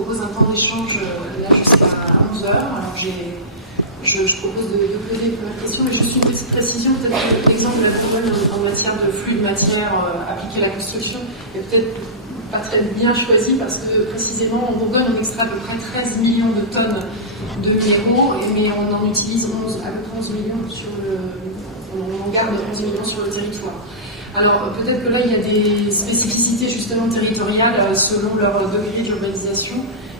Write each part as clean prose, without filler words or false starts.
propose un temps d'échange là jusqu'à 11h. Alors je propose de poser les premières questions, mais juste une petite précision, peut-être que l'exemple de la Bourgogne en matière de flux de matière appliqué à la construction est peut-être pas très bien choisi parce que précisément en Bourgogne on extrait à peu près 13 millions de tonnes de minéraux, mais on en utilise à peu près 11 millions on garde 11 millions sur le territoire. Alors peut-être que là il y a des spécificités justement territoriales selon leur degré d'urbanisation.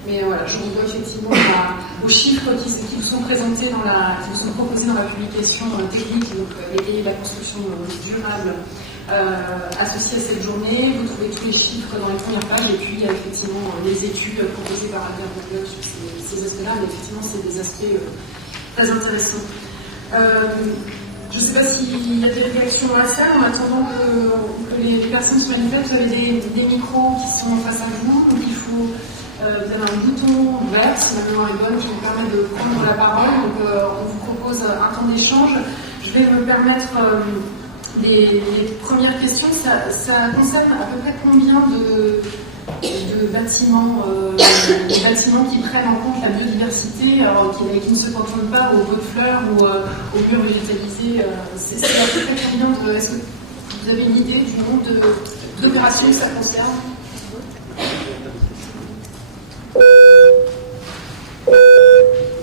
Mais voilà, je renvoie effectivement aux chiffres qui vous sont présentés qui vous sont proposés dans la publication technique, donc les cahiers de la construction durable associés à cette journée. Vous trouvez tous les chiffres dans les premières pages, et puis il y a effectivement les études proposées par Albert Bourgogne sur ces aspects-là, mais effectivement c'est des aspects très intéressants. Je ne sais pas s'il y a des réactions dans la salle. En attendant que les personnes se manifestent, vous avez des micros qui sont face à vous, donc il faut... vous avez un bouton vert, si ma mémoire est bonne, qui vous permet de prendre la parole. Donc, on vous propose un temps d'échange. Je vais me permettre les premières questions. Ça concerne à peu près combien de bâtiments, des bâtiments qui prennent en compte la biodiversité, alors qui ne se cantonnent pas aux pots de fleurs ou aux murs végétalisés. C'est à peu près combien de... Est-ce que vous avez une idée du nombre d'opérations que ça concerne?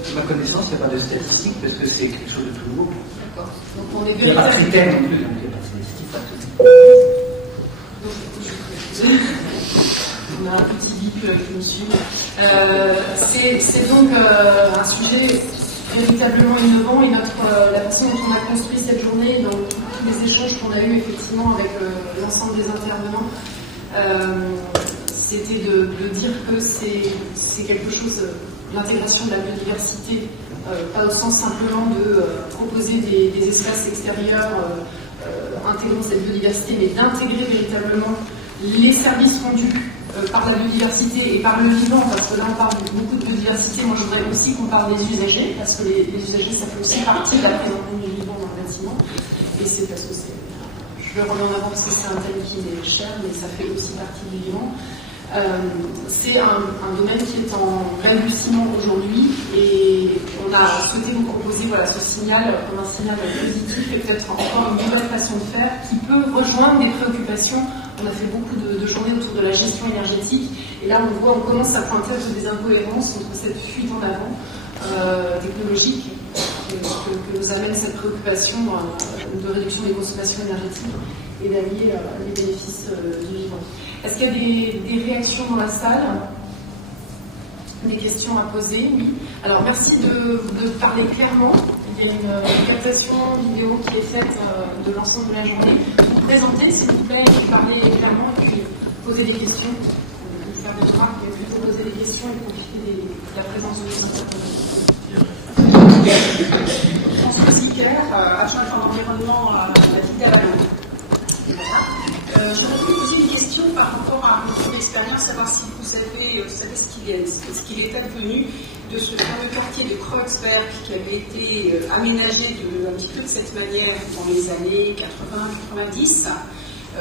À ma connaissance, il n'y a pas de statistiques parce que c'est quelque chose de tout nouveau. D'accord. Donc on est il n'y a pas de critères non plus, donc il n'y a pas de statistiques. Pas on a un petit bip qui nous suit. C'est donc un sujet véritablement innovant et la façon dont on a construit cette journée, dans tous les échanges qu'on a eus effectivement avec l'ensemble des intervenants, c'était de dire que c'est quelque chose, l'intégration de la biodiversité, pas au sens simplement de proposer des espaces extérieurs intégrant cette biodiversité, mais d'intégrer véritablement les services rendus par la biodiversité et par le vivant, parce que là on parle beaucoup de biodiversité. Moi je voudrais aussi qu'on parle des usagers, parce que les usagers ça fait aussi partie de la prise en compte du vivant dans le bâtiment, et c'est parce que je le remets en avant parce que c'est un thème qui est cher, mais ça fait aussi partie du vivant. C'est un domaine qui est en balbutiement aujourd'hui, et on a souhaité vous proposer ce signal comme un signal positif et peut-être encore une nouvelle façon de faire qui peut rejoindre des préoccupations. On a fait beaucoup de journées autour de la gestion énergétique, et là on commence à pointer des incohérences entre cette fuite en avant technologique que nous amène cette préoccupation de réduction des consommations énergétiques et d'allier les bénéfices du vivant. Est-ce qu'il y a des réactions dans la salle? Des questions à poser? Oui. Alors merci de parler clairement. Il y a une captation vidéo qui est faite de l'ensemble de la journée. Vous présentez s'il vous plaît, et puis parler clairement, et puis poser des questions, faire des remarques, et plutôt poser des questions et profiter de la présence de François Siquer, adjointe en environnement à la ville d'Avallon. Je voudrais vous poser une question par rapport à votre expérience, savoir si vous savez ce qu'il est advenu de ce fameux quartier de Kreuzberg qui avait été aménagé un petit peu de cette manière dans les années 80-90.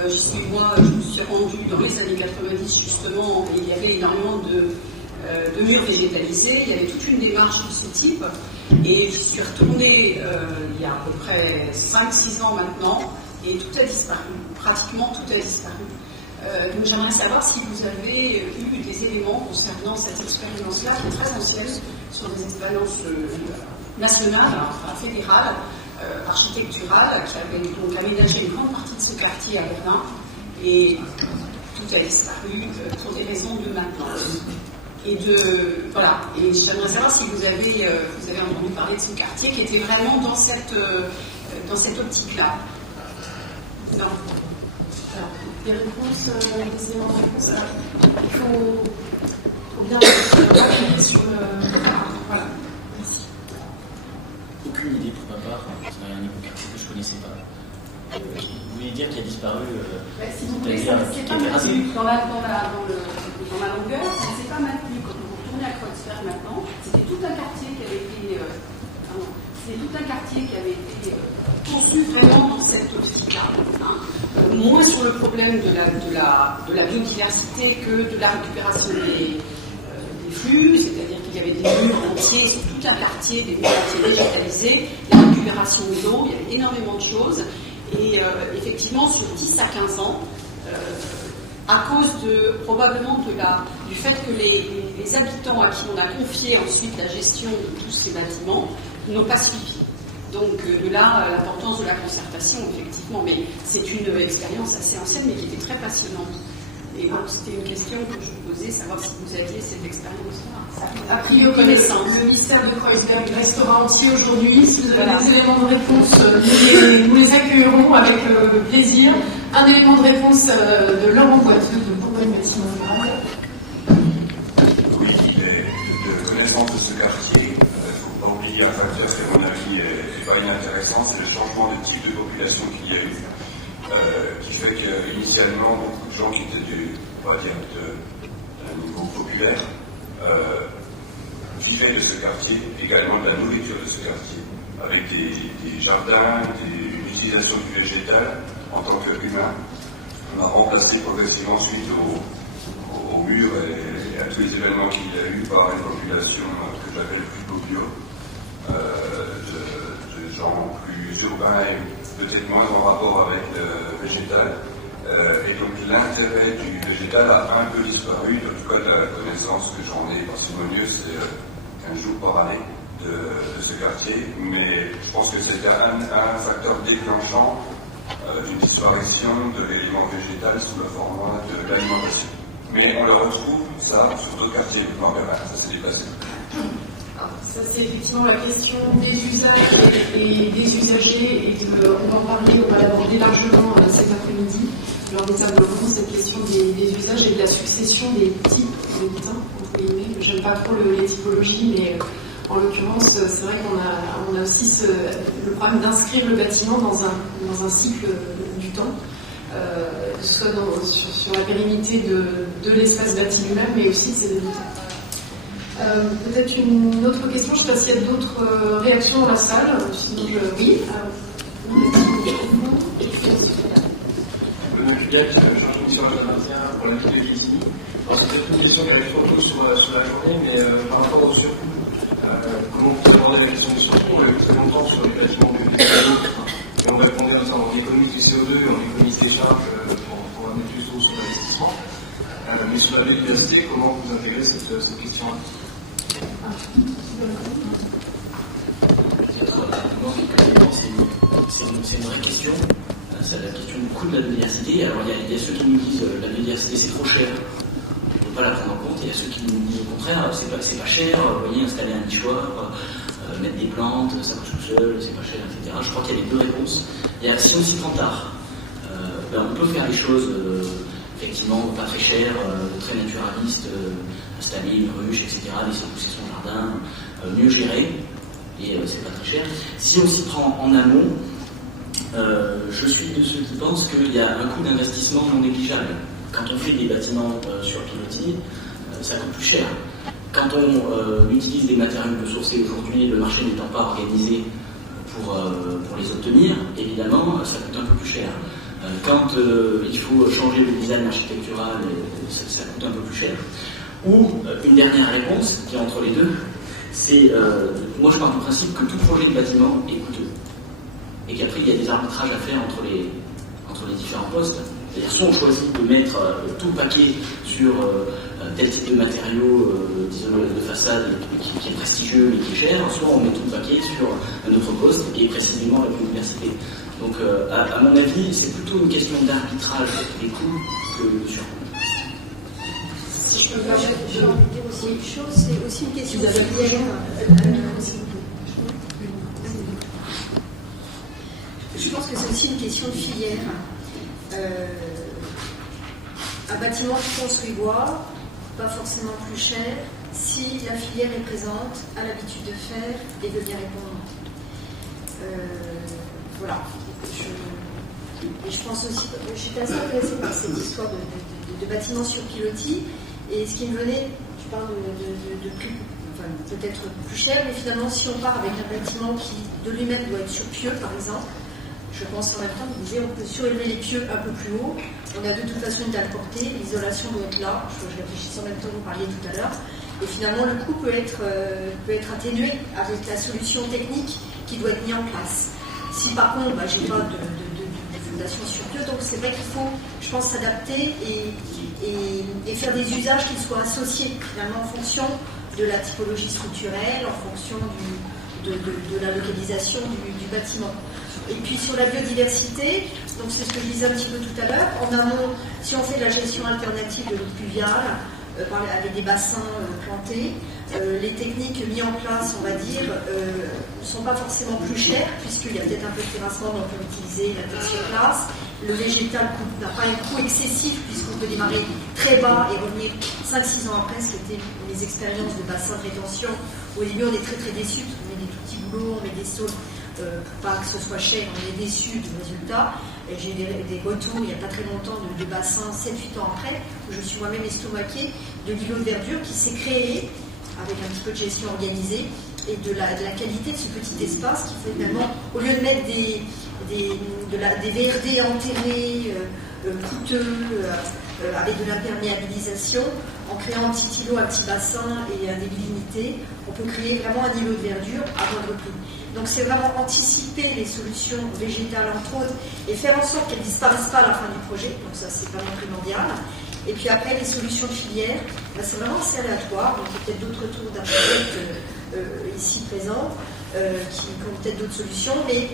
Je me suis rendue dans les années 90 justement, et il y avait énormément de murs végétalisés, il y avait toute une démarche de ce type, et je suis retournée il y a à peu près 5-6 ans maintenant, et tout a disparu, pratiquement tout a disparu. Donc j'aimerais savoir si vous avez eu des éléments concernant cette expérience-là, qui est très ancienne, sur des expériences nationales, enfin fédérales, architecturales, qui avaient donc aménagé une grande partie de ce quartier à Berlin, et tout a disparu pour des raisons de maintenance. Et j'aimerais savoir si vous avez entendu parler de ce quartier qui était vraiment dans cette optique-là. Non. Alors, des réponses, des éléments de réponse. Il faut bien appuyer sur le... Voilà, merci. Aucune idée pour ma part, c'est un quartier que je ne connaissais pas. Vous voulez dire qu'il a disparu si vous voulez, c'est pas maintenu dans la longueur, c'est pas maintenu. Quand vous retournez à Kreuzberg maintenant, c'était tout un quartier qui avait été conçu vraiment dans cette optique-là, moins sur le problème de la biodiversité que de la récupération des entier, sur tout un quartier, des quartiers végétalisés, la récupération d'eau, il y avait énormément de choses. Et effectivement, sur 10 à 15 ans, à cause probablement du fait que les habitants à qui on a confié ensuite la gestion de tous ces bâtiments n'ont pas suivi. Donc de là, l'importance de la concertation, effectivement. Mais c'est une expérience assez ancienne, mais qui était très passionnante. Et donc c'était une question que je vous posais, savoir si vous aviez cette expérience-là. A priori, le mystère de Kreuzberg restera entier aujourd'hui. Si vous avez des éléments de réponse, nous les accueillerons avec plaisir. Un élément de réponse de Laurent Boiteux de Bourgogne Bâtiment Durable. Oui, de connaissance de ce quartier, il ne faut pas oublier un facteur qui, à mon avis, n'est pas inintéressant, c'est le changement de type de population qu'il y a eu, qui fait qu'initialement, beaucoup de gens qui étaient d'un niveau populaire, vivaient de ce quartier, également de la nourriture de ce quartier, avec des jardins, une utilisation du végétal en tant qu'humain. On a remplacé progressivement suite au mur et à tous les événements qu'il y a eu par une population que j'appelle plus populaire, de gens plus urbains et peut-être moins en rapport avec le végétal. Et donc l'intérêt du végétal a un peu disparu, en tout cas de la connaissance que j'en ai parcimonieuse, c'est 15 jours par année de ce quartier, mais je pense que c'était un facteur déclenchant d'une disparition de l'élément végétal sous la forme de l'alimentation. Mais on le retrouve, ça, sur d'autres quartiers. Non, ben, ça s'est déplacé. Ça, c'est effectivement la question des usages et des usagers, et on va en parler, on va l'aborder largement cet après-midi, lors des tables rondes, cette question des usages et de la succession des types d'habitants, entre guillemets. J'aime pas trop les typologies, mais en l'occurrence, c'est vrai qu'on a aussi le problème d'inscrire le bâtiment dans un cycle du temps, soit sur la pérennité de l'espace bâti lui-même, mais aussi de ses habitants. Peut-être une autre question, je ne sais pas s'il y a d'autres réactions dans la salle. Sinon, oui. Le nom Cudac, chargé de mission à pour la ville de Quétigny. Alors, c'est peut-être une question qui arrive trop tôt sur la journée, mais par rapport au surcoût, comment vous abordez la question du surcoût? On l'a eu très longtemps sur les bâtiments publics et on répondait notamment en économie du CO2, en économie des charges pour amener plus d'eau sur l'investissement. Mais sur la biodiversité, comment vous intégrez cette question-là? C'est une vraie question. C'est la question du coût de la biodiversité. Alors il y a ceux qui nous disent la biodiversité c'est trop cher, on ne peut pas la prendre en compte. Il y a ceux qui nous disent au contraire c'est pas cher, vous voyez, installer un nichoir, mettre des plantes, ça pousse tout seul, c'est pas cher, etc. Je crois qu'il y a les deux réponses. Si on s'y prend tard, on peut faire les choses effectivement pas très chères, très naturalistes, installer une ruche, etc., laisser pousser son jardin, mieux gérer, et c'est pas très cher. Si on s'y prend en amont, je suis de ceux qui pensent qu'il y a un coût d'investissement non négligeable. Quand on fait des bâtiments sur pilotis, ça coûte plus cher. Quand on utilise des matériaux biosourcés aujourd'hui, le marché n'étant pas organisé pour les obtenir, évidemment, ça coûte un peu plus cher. Quand il faut changer le design architectural, ça coûte un peu plus cher. Ou une dernière réponse qui est entre les deux, c'est moi je pars du principe que tout projet de bâtiment est coûteux et qu'après il y a des arbitrages à faire entre les différents postes. C'est-à-dire soit on choisit de mettre tout le paquet sur tel type de matériaux d'isolation de façade qui est prestigieux mais qui est cher, soit on met tout le paquet sur un autre poste et précisément la biodiversité. Donc à mon avis c'est plutôt une question d'arbitrage des coûts que de surcoût. J'ai envie de dire aussi une chose, c'est aussi une question de filière. Je pense que c'est aussi une question de filière. Un bâtiment qui construit bois, pas forcément plus cher, si la filière est présente, a l'habitude de faire et veut bien répondre. Voilà. Et je pense aussi, j'étais assez intéressée par cette histoire de bâtiments sur pilotis. Et ce qui me venait, je parle de plus, enfin, peut-être plus cher, mais finalement, si on part avec un bâtiment qui de lui-même doit être sur pieux, par exemple, je pense en même temps, vous disiez, on peut surélever les pieux un peu plus haut, on a de toute façon une dalle portée, l'isolation doit être là, je réfléchissais en même temps, vous parliez tout à l'heure, Et finalement, le coût peut être atténué avec la solution technique qui doit être mise en place. Si par contre, j'ai pas de fondation sur Dieu, donc c'est vrai qu'il faut, je pense, s'adapter et faire des usages qui soient associés finalement en fonction de la typologie structurelle, en fonction de la localisation du bâtiment. Et puis sur la biodiversité, donc c'est ce que je disais un petit peu tout à l'heure, en amont, si on fait de la gestion alternative de l'eau pluviale, avec des bassins plantés, les techniques mises en place, on va dire, ne sont pas forcément plus chères, puisqu'il y a peut-être un peu de terrassement, donc on peut utiliser la terre sur place. Le végétal n'a pas un coût excessif, puisqu'on peut démarrer très bas et revenir 5-6 ans après, ce qui était les expériences de bassins de rétention. Au début, on est très très déçus, parce qu'on met des tout petits boulots, on met des sauts, pour pas que ce soit cher, on est déçus du résultat. Et j'ai des retours il n'y a pas très longtemps de bassins 7-8 ans après, où je suis moi-même estomaquée de l'îlot de verdure qui s'est créé avec un petit peu de gestion organisée et de la qualité de ce petit espace qui fait finalement, au lieu de mettre des VRD enterrés, coûteux, avec de l'imperméabilisation, en créant un petit îlot, un petit bassin et un débit limité, on peut créer vraiment un îlot de verdure à moindre prix. Donc c'est vraiment anticiper les solutions végétales entre autres et faire en sorte qu'elles ne disparaissent pas à la fin du projet, donc ça c'est vraiment primordial. Et puis après les solutions de filière, c'est vraiment assez aléatoire, donc il y a peut-être d'autres tours d'architectes ici présents qui ont peut-être d'autres solutions, mais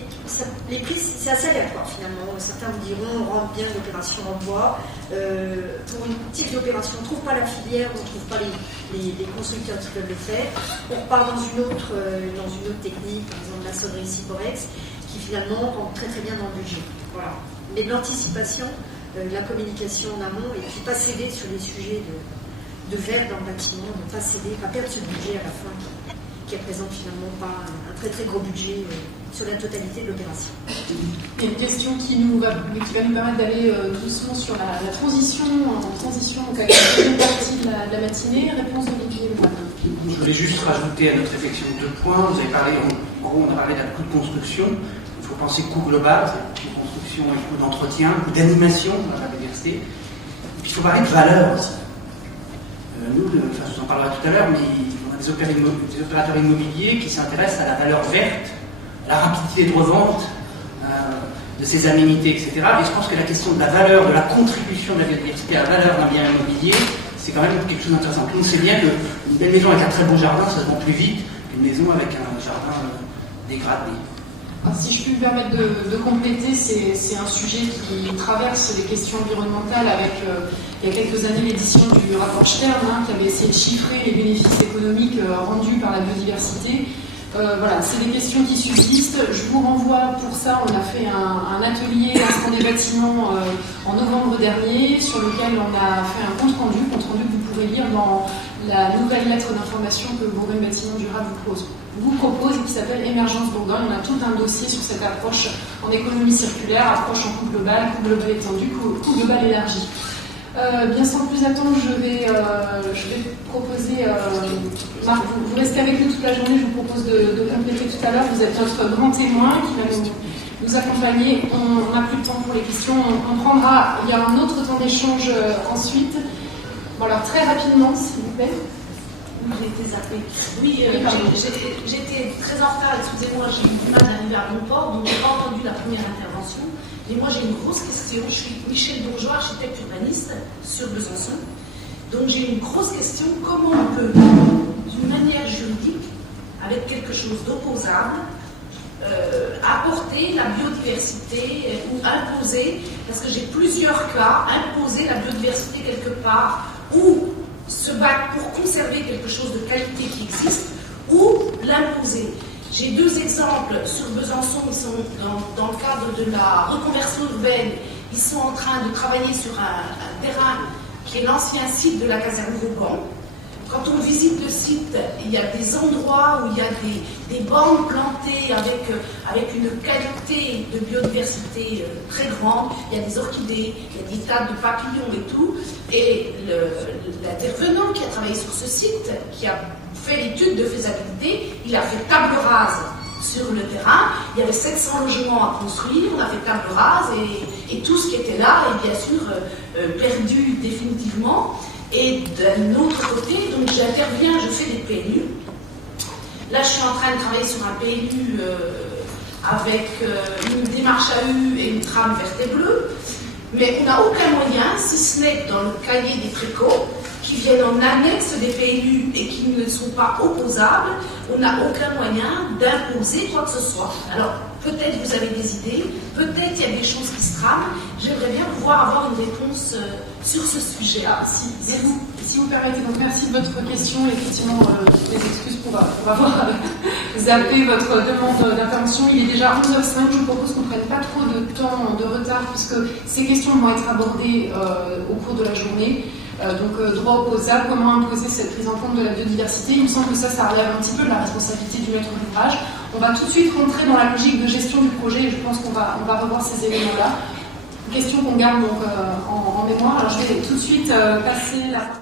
les prix c'est assez aléatoire finalement. Certains vous diront on rentre bien l'opération en bois, pour une type d'opération on ne trouve pas la filière, on ne trouve pas les constructeurs qui peuvent le faire, on repart dans une autre technique, par exemple la sonnerie Ciporex, qui finalement rentre très très bien dans le budget. Voilà. Mais de l'anticipation, la communication en amont, et puis pas céder sur les sujets de verre dans le bâtiment, ne pas céder, pas perdre ce budget à la fin qui représente finalement pas un très très gros budget sur la totalité de l'opération. Il y a une question qui va nous permettre d'aller doucement sur la transition, donc à la deuxième partie de la matinée. Réponse d'Olivier Moine. Je voulais juste rajouter à notre réflexion 2 points. Vous avez parlé, en gros, on a parlé d'un coût de construction. Il faut penser coût global, c'est coût de construction et coût d'entretien, coût d'animation dans la biodiversité. Et puis il faut parler de valeur aussi. Nous, je vous en parlerai tout à l'heure, mais on a des opérateurs immobiliers qui s'intéressent à la valeur verte, la rapidité de revente de ces aménités, etc. Et je pense que la question de la valeur, de la contribution de la biodiversité à la valeur d'un bien immobilier, c'est quand même quelque chose d'intéressant. On sait bien qu'une belle maison avec un très beau jardin, ça se vend plus vite qu'une maison avec un jardin dégradé. Alors, si je puis me permettre de compléter, c'est un sujet qui traverse les questions environnementales avec, il y a quelques années, l'édition du rapport Stern, qui avait essayé de chiffrer les bénéfices économiques rendus par la biodiversité. Voilà, c'est des questions qui subsistent. Je vous renvoie pour ça, on a fait un atelier instant des bâtiments en novembre dernier, sur lequel on a fait un compte rendu que vous pourrez lire dans la nouvelle lettre d'information que Bourgogne Bâtiment Durable vous propose et qui s'appelle Émergence Bourgogne. On a tout un dossier sur cette approche en économie circulaire, approche en coût global étendu, coût global élargi. Bien sans plus attendre, je vais proposer, Marc, vous restez avec nous toute la journée, je vous propose de compléter tout à l'heure. Vous êtes notre grand témoin qui va nous accompagner. On n'a plus de temps pour les questions, on prendra, il y a un autre temps d'échange ensuite. Bon, alors très rapidement, s'il vous plaît. J'ai été zappée. Oui, j'étais très en retard, excusez-moi, j'ai eu du mal d'arriver à bon port, donc j'ai pas entendu la première intervention. Et moi j'ai une grosse question, je suis Michel Bourgeois, architecte urbaniste sur Besançon. Donc j'ai une grosse question, comment on peut, d'une manière juridique, avec quelque chose d'opposable, apporter la biodiversité ou imposer, parce que j'ai plusieurs cas, imposer la biodiversité quelque part, ou se battre pour conserver quelque chose de qualité qui existe, ou l'imposer. J'ai 2 exemples sur Besançon, ils sont dans le cadre de la reconversion urbaine, ils sont en train de travailler sur un terrain qui est l'ancien site de la caserne Vauban. Quand on visite le site, il y a des endroits où il y a des bandes plantées avec une qualité de biodiversité très grande. Il y a des orchidées, il y a des tas de papillons et tout. Et l'intervenant qui a travaillé sur ce site, qui a fait l'étude de faisabilité, il a fait table rase sur le terrain. Il y avait 700 logements à construire, on a fait table rase et tout ce qui était là est bien sûr perdu définitivement. Et d'un autre côté, donc j'interviens, je fais des PLU. Là, je suis en train de travailler sur un PLU avec une démarche AU et une trame verte et bleue. Mais on n'a aucun moyen, si ce n'est dans le cahier des précaux, qui viennent en annexe des PLU et qui ne sont pas opposables, on n'a aucun moyen d'imposer quoi que ce soit. Alors, peut-être vous avez des idées, peut-être il y a des choses qui se trament. J'aimerais bien pouvoir avoir une réponse sur ce sujet-là. Si vous permettez, donc merci de votre question. Effectivement, les excuses pour avoir zappé votre demande d'intervention. Il est déjà 11h05. Je vous propose qu'on ne prenne pas trop de temps de retard puisque ces questions vont être abordées au cours de la journée. Donc, droit opposable, comment imposer cette prise en compte de la biodiversité. Il me semble que ça relève un petit peu de la responsabilité du maître d'ouvrage. On va tout de suite rentrer dans la logique de gestion du projet et je pense qu'on va revoir ces éléments-là. Question qu'on garde donc en mémoire. Alors, je vais tout de suite passer la parole.